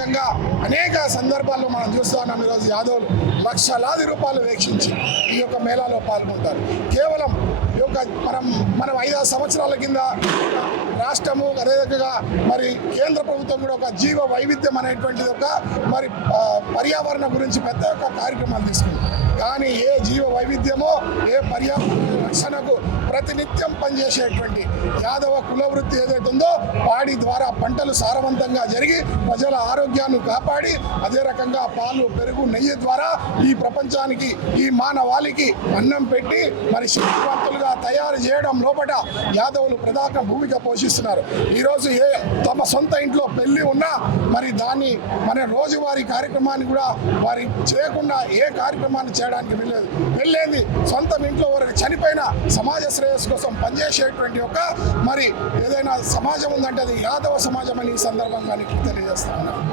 రకంగా అనేక సందర్భాల్లో మనం చూస్తూ ఉన్నాం. ఈరోజు యాదవులు లక్షలాది రూపాయలు వెచ్చించి ఈ యొక్క మేళాలో పాల్గొంటారు. కేవలం ఈ యొక్క మనం 5-6 సంవత్సరాల కింద రాష్ట్రము అదేవిధంగా మరి కేంద్ర ప్రభుత్వం కూడా ఒక జీవ వైవిధ్యం అనేటువంటిది ఒక మరి పర్యావరణ గురించి పెద్ద ఒక కార్యక్రమాలు తీసుకుంది. కానీ ఏ జీవ వైవిధ్యమో ఏ పర్యావరణ రక్షణకు ప్రతినిత్యం పనిచేసేటువంటి యాదవ కుల వృత్తి ఏదైతే ఉందో వాడి ద్వారా పంటలు సారవంతంగా జరిగి ప్రజల ఆరోగ్యాన్ని కాపాడి అదే రకంగా పాలు పెరుగు నెయ్యి ద్వారా ఈ ప్రపంచానికి ఈ మానవాళికి అన్నం పెట్టి మరి శక్తివంతులుగా తయారు చేయడం లోపల యాదవులు ప్రధాన భూమిక పోషిస్తున్నారు. ఈరోజు తమ సొంత ఇంట్లో పెళ్లి ఉన్నా మరి దాన్ని మన రోజువారీ కార్యక్రమాన్ని కూడా వారి చేయకుండా ఏ కార్యక్రమాన్ని చేయడానికి వెళ్ళలేదు. వెళ్ళేది సొంత ఇంట్లో వారికి చనిపోయిన సమాజ శ్రేయస్సు కోసం పనిచేసేటువంటి ఒక మరి ఏదైనా సమాజం ఉందంటే అది యాదవ సమాజం అని ఈ సందర్భంగా తెలియజేస్తా ఉన్నాను.